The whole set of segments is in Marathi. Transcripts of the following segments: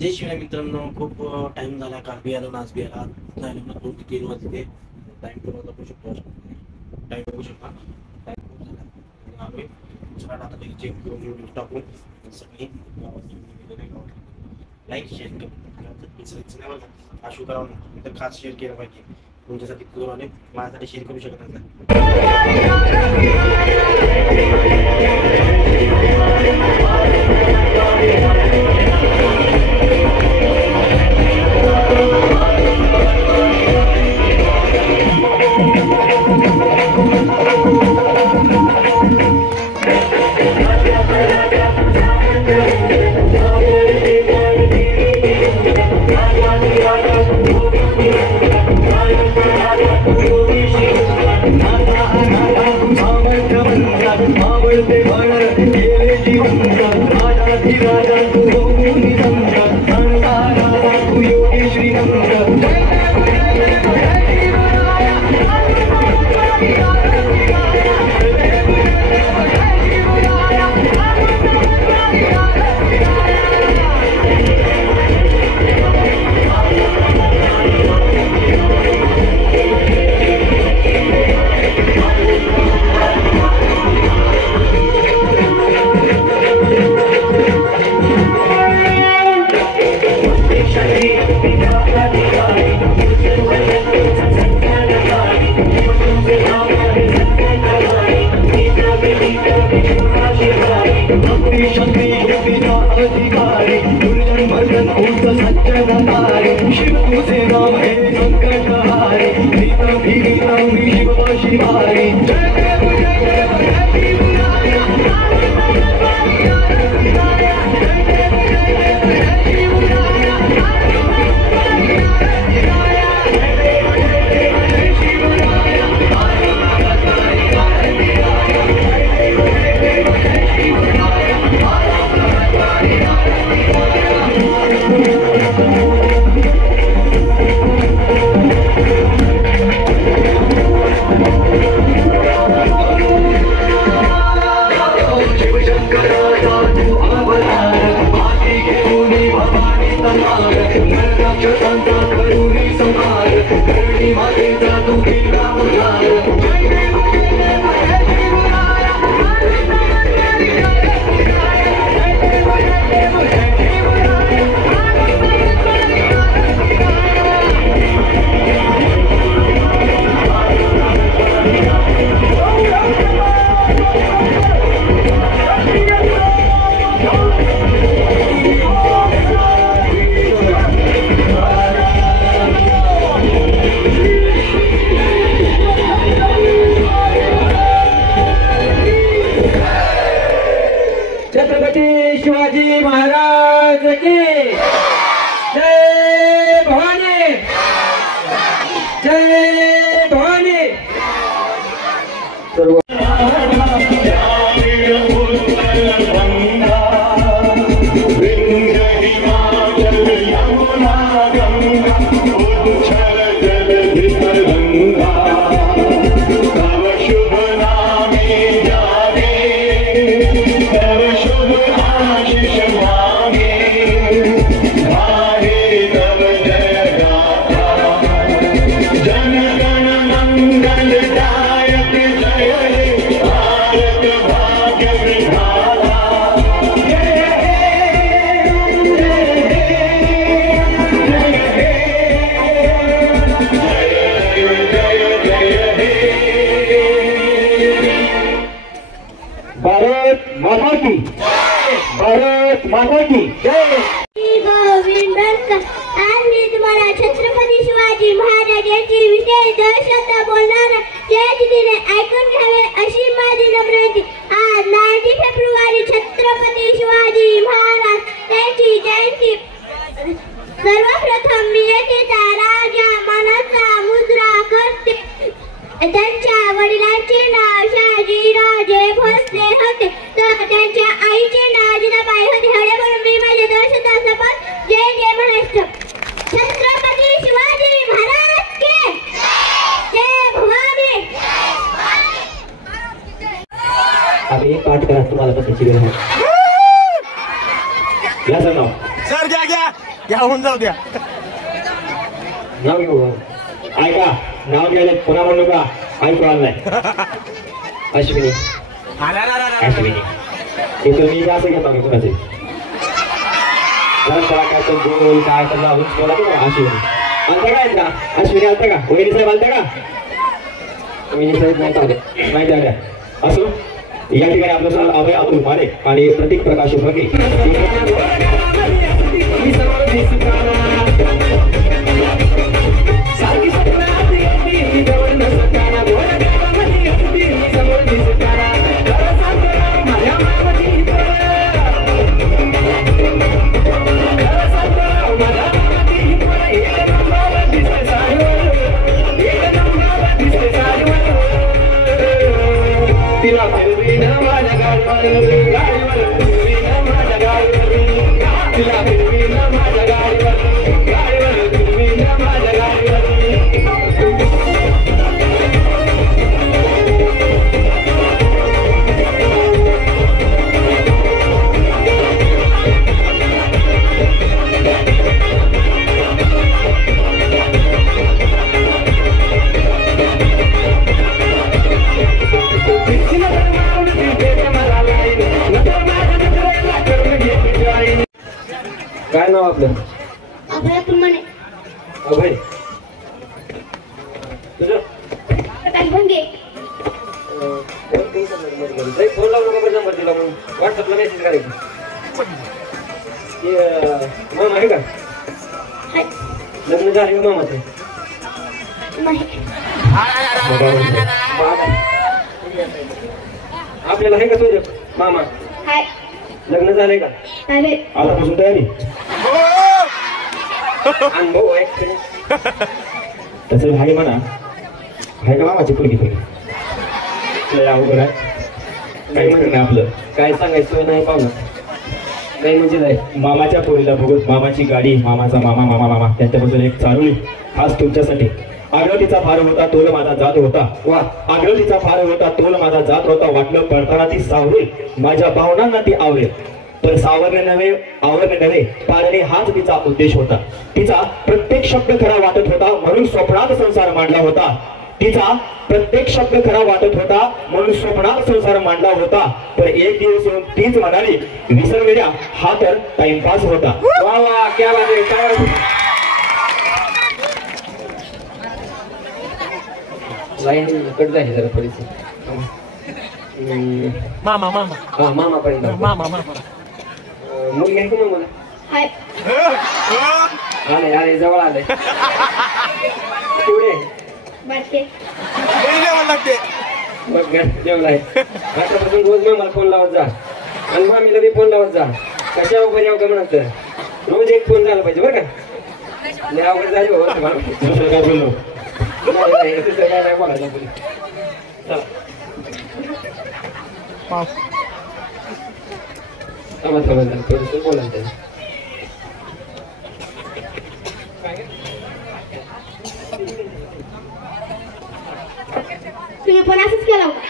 जय शिवाय मित्रांनो, खूप टाइम झाला. काल बी आला, आज बी आला. झाले मला 2 ते 3 वाजले. टाइम पण बघू शकतो, टाइम बघू शकता. टाइम खूप झाला. आम्ही छान आता चेक करून व्हिडिओ टाकून सगळी लाईक शेअर करून आशू करावं नाही तर खास शेअर केलं पाहिजे. तुमच्यासाठी करू आणि माझ्यासाठी शेअर करू शकत नाही. छत्रपति शिवाजी महाराज की जय भवानी, जय भवानी. सर्व भारत माता की, भारत माता की जय. आज मी तुम्हाला छत्रपती शिवाजी महाराज यांची विशेष 2 शब्द बोलणार. जयतीने ऐकून घ्यावे अशी माझी नम्र विनंती. आज 9 फेब्रुवारी छत्रपती शिवाजी महाराज यांची जयंती. सर्वप्रथम मी येथेचा राजा मानाचा मुजरा करते. त्यांच्या वडिलांचे नाव शहाजीराजे भोसले होते तर त्यांच्या आईचे नाव जिजाबाई होते. एवढे म्हणून मी माझे 2 शब्द शपथ. जय जय महाराष्ट्र. छत्रपती शिवाजी महाराज के जय भवानी. अभी पाठ करा तुम्हाला कसं शिकवलं. या सर नाव सर क्या क्या होऊन जाऊ द्या. नाव घेऊ. ऐका, नाव घ्यायला पुन्हा म्हणू का? ऐकू आलं नाही. अश्विनी अश्विनी हे तुम्ही असं घेता मी कुणाचे काय तर गोल काय तर लावून बोला की अश्विनी आलता का? का अश्विनी आलता का? वहिनी साहेब आलता का? वहिनी साहेब नाही चालते माहिती आहे असो. या ठिकाणी आपलं सर अभय अतुल माने आणि प्रतीक प्रकाश भगे काय नाव आपलं? अभय अतुल माने. अभय तुझं? प्रकाश भंगे. फोन लावू नका नंबर दिला म्हणून व्हॉट्सअपला मेसेज करायची. मामा आहे का? लग्न झाले का मामाचं? नाही. आपल्याला आहे का तुझं मामा? हाय. लग्न झालंय का? नाही. आतापासून तयारी अनुभव तसं भाई म्हणा आहे का मामाची पुरगी पुरगी अवघड आहे. काही म्हणत नाही आपलं काय सांगायचं नाही पाहुणं काही म्हणजे नाही. मामाच्या पोरीला बघून मामाची गाडी मामाचा मामा मामा मामा त्यांच्याबद्दल एक चारोळी खास तुमच्यासाठी. आगळतीचा फार होता तोल माझा जात होता. वा आगळतीचा फार होता तोल माझा जात होता. वाटलं पडताना ती सावरेल माझ्या भावनांना ती आवरेल. तर सावरणे नव्हे आवरणे नव्हे पाळणे हाच तिचा उद्देश होता. तिचा प्रत्येक शब्द खरा वाटत होता म्हणून स्वप्नात संसार मांडला होता. तिचा प्रत्येक शब्द खरा वाटत होता म्हणून स्वप्नात संसार मांडला होता. पण एक दिवस येऊन तीच म्हणाली विसरलेल्या हा तर टाइमपास होता. वा वा क्या बात आहे. काय लाईन कट झाली जरा थोडीशी. मामा मामा हा मामा पाहिजे मामा मामा मुलगी आहे का मला? हाय. आले आले जवळ आले तेवढे बाटके. लागते. बघ जेवलाय. आतापासून रोज मामाला फोन लावत जा आणि मामीला बी फोन लावत जा. कशा अवघड यावं का म्हणत रोज एक फोन झाला पाहिजे बरं का. लय अवघड झाली हो तुम्हाला. दुसरं काय बोललो नाही दुसरं काय नाही बोलायचं बोल. चला थोडंसं बोलायचं. तुम्ही पण असंच केलं होतं.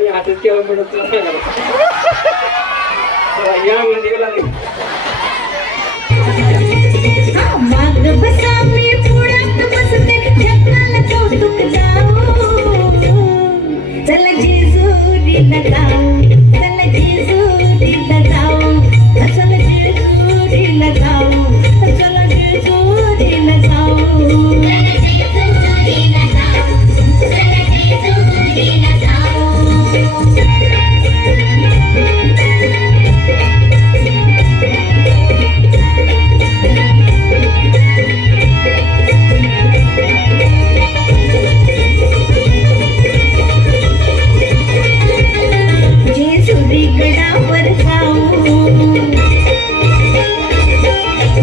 मी हातच केलं म्हणत या म्हणजे गेला नाही. माग बसा मी पुढ्यात बसते जगाला कौतुक जाऊ. चला जेजुरीला जाऊ. चला जेजुरीला जाऊ. चला जेजुरीला जाऊ. चला जेजुरीला जाऊ. चला जेजुरीला जाऊ. चला जेजुरीला जाऊ. जेजुरी गडावर जाऊ.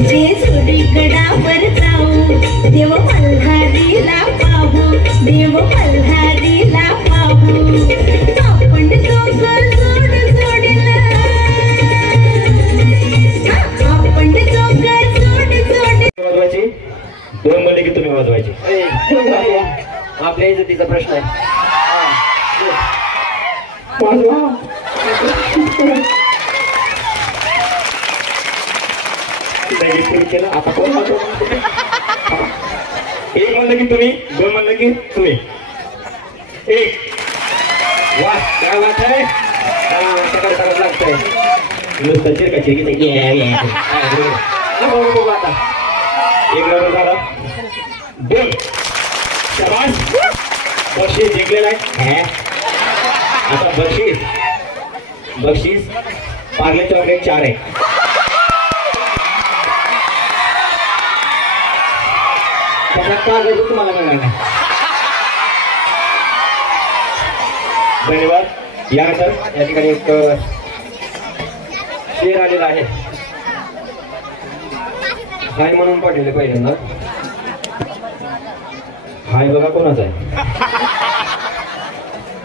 जेजुरी गडावर जाऊ. देव मल्हारीला पाहू. देव मल्हारीला पाहू. आपण दोघं जोड जोडीला. आपण दोघं जोड जोड. वाजवायची दोन मध्ये की तुम्ही वाजवायची? आपल्या इज्जतीचा प्रश्न आहे. वाजवा. सुरू केलं. आता कोण म्हणतो? एक म्हणलं की तुम्ही, दोन म्हणलं की तुम्ही. एक. वा काय बात आहे. करावं लागतंय नुसतं चिरका चिरकी. आता एक रबर झाला. दोन. शाबास. बक्षीस जिंकलेलं आहे. आता बक्षीस पार्ले चॉकलेट 4 आहे. त्याचा कागद तुम्हाला मिळणार नाही. धन्यवाद. यानंतर या ठिकाणी एक शेर आलेला आहे. हाय म्हणून पडलेले पहिल्यांदा. हाय बघा कोणाचा आहे.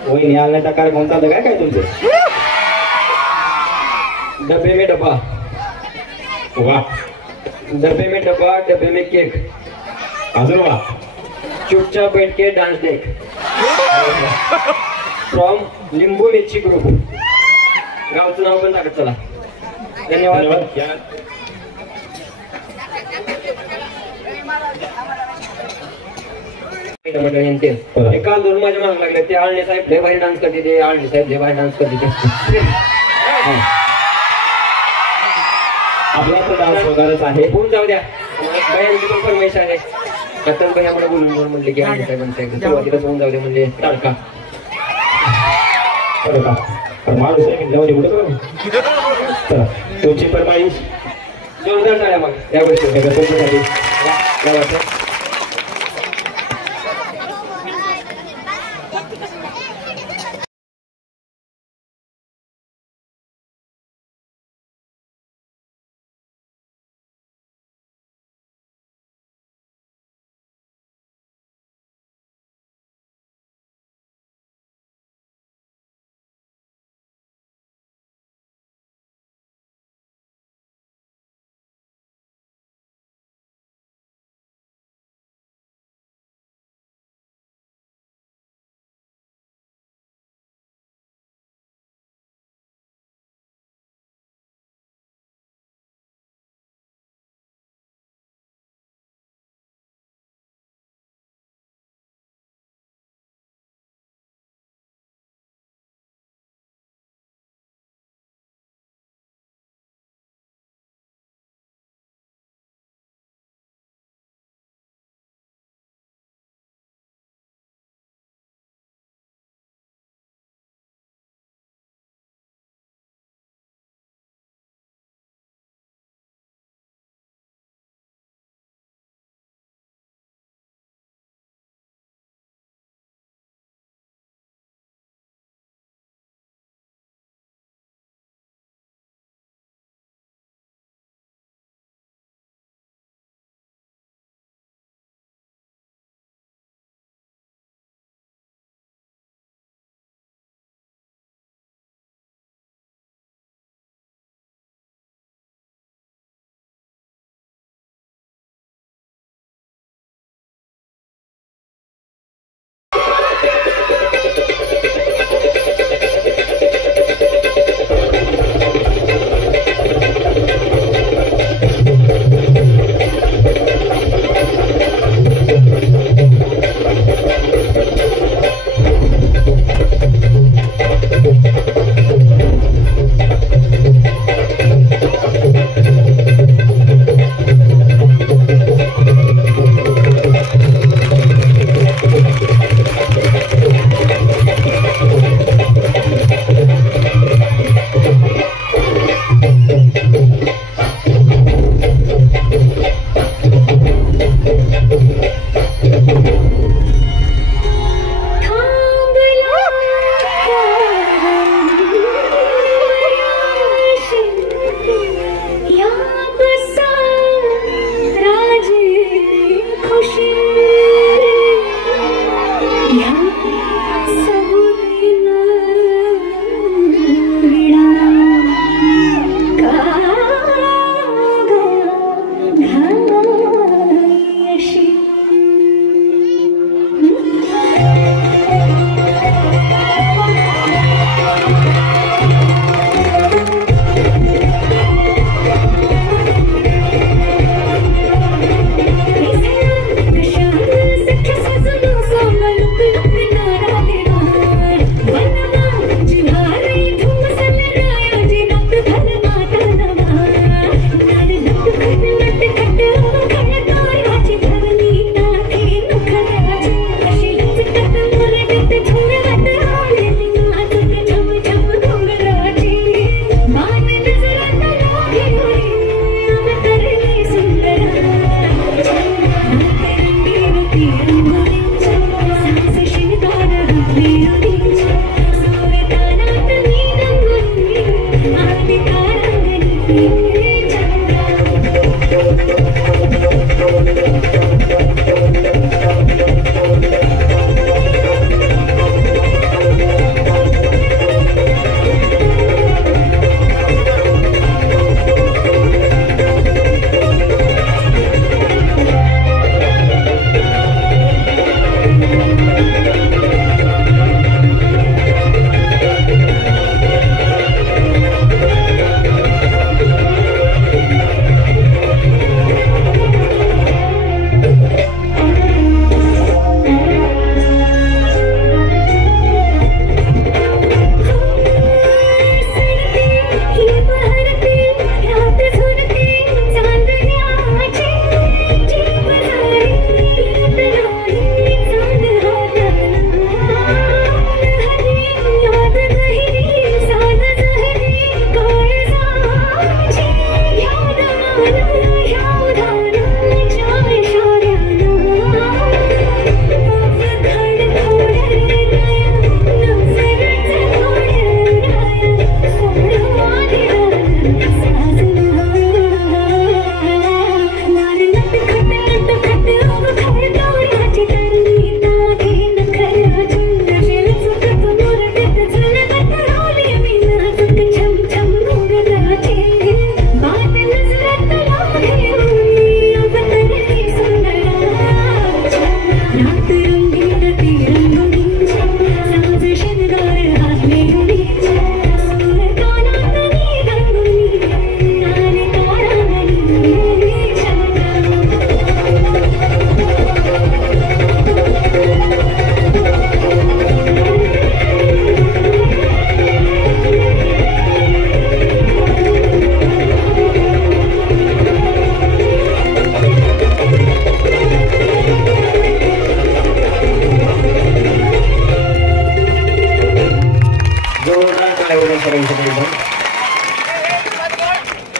वहिनी आल्याचा कार्यक्रम चाललं काय तुमचं. डब्बे में डब्बा. वाह. डब्बे में डब्बा, डब्बे में केक. अजून वा. चुपचाप बैठ के डांस देख. फ्रॉम लिंबू मिरची ग्रुप. गावचं नाव पण टाकत चला. धन्यवाद. काल दोन माझ्या माग लागले. ते आळणे साहेब लय भारी डान्स करते. ते आळणे साहेब लय भारी डान्स करते. आपला तर डान्स वगैरेच आहे. होऊन जाऊ द्या. बायांची पण फरमाईश आहे. कत्तल भैया मला बोलून म्हणले की आळणे साहेबांचं सुरुवातीलाच होऊन जाऊ दे म्हणजे टाळका. माणूस तुमची फरमाईश जोरदार टाळ्या मग या गोष्टी.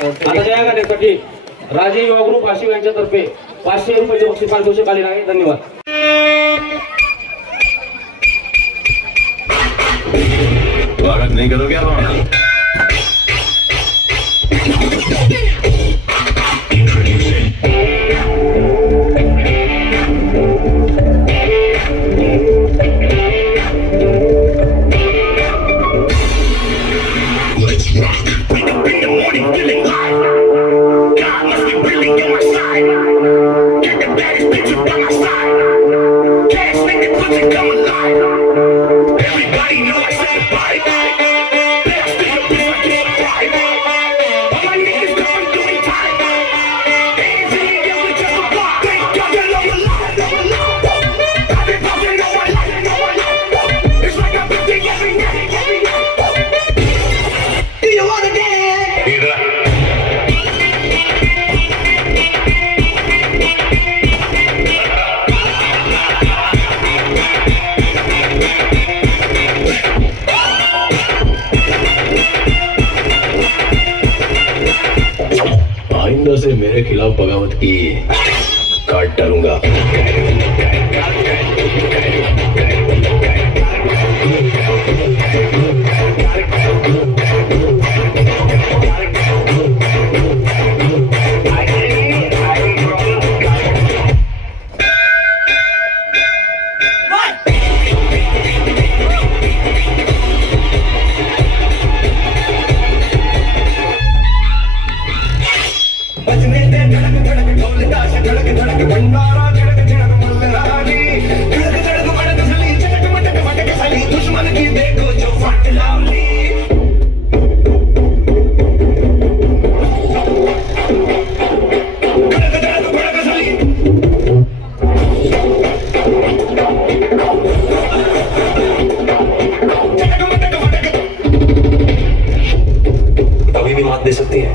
आता त्या गाण्यासाठी राजे युवा ग्रुप आशिव यांच्यातर्फे 500 रुपयाचे बक्षीस पारितोषिक आलेले आहे. धन्यवाद. स्वागत नहीं करोगे आप? आइंदा से मेरे खिलाफ बगावत की काट डालूंगा. कभी भी मात दे सकती है.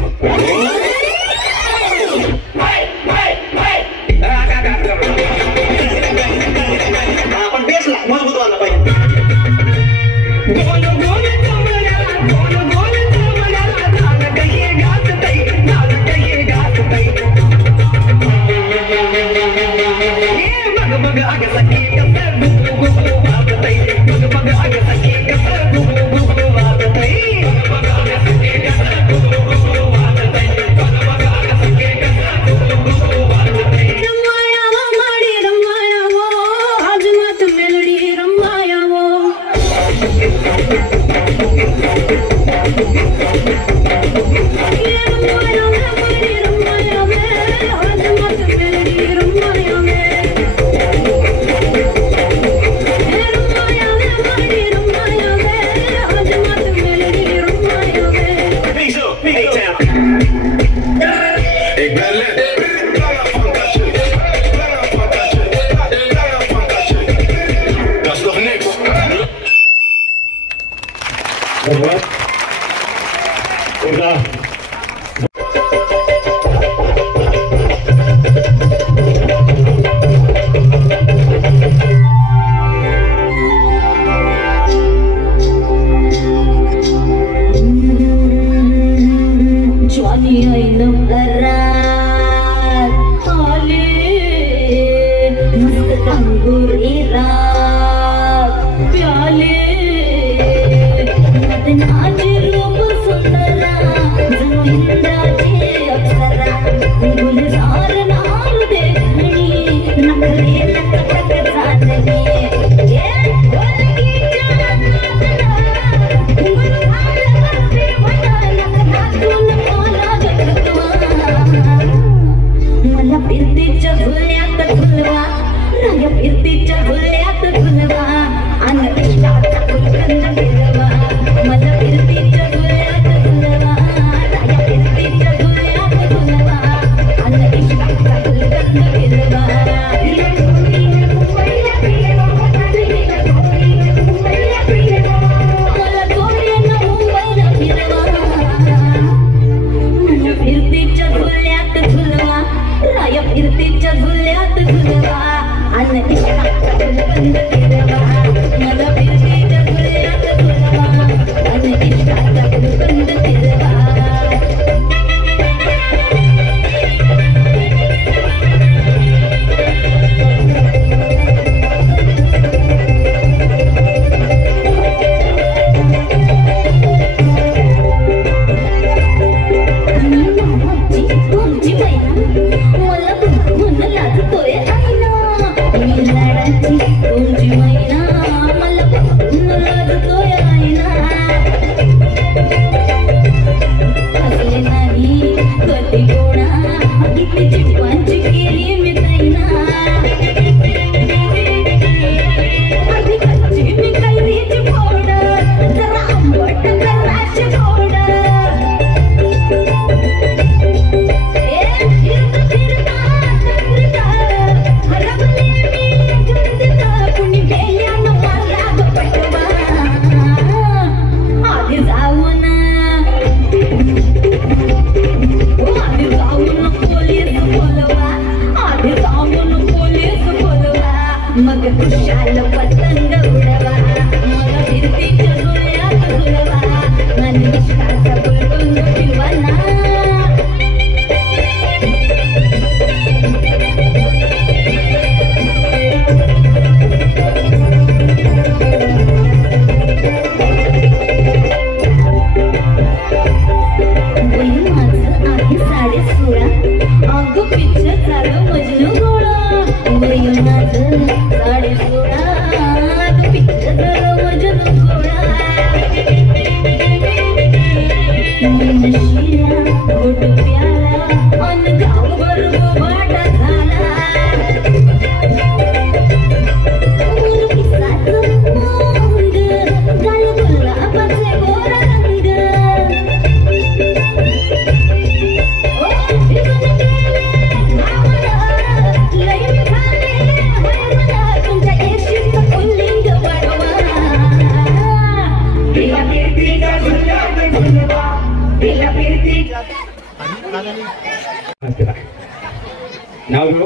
नाव घेऊ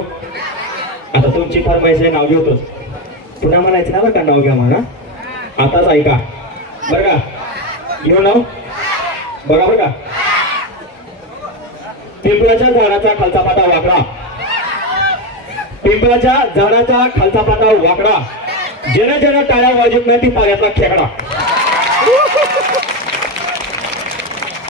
आता तुमची फरमाईश आहे नाव घेतोच पुन्हा म्हणायचं ना बरं का नाव घ्या म्हणा आताच ऐका बरं का घेऊ नाव बघा बरं का पिंपळाच्या झाडाचा खालचा पाता वाकडा पिंपळाच्या झाडाचा खालचा पाता वाकडा ज्यानं ज्यानं टाळ्या वाजत नाही ती पाण्यातला खेकडा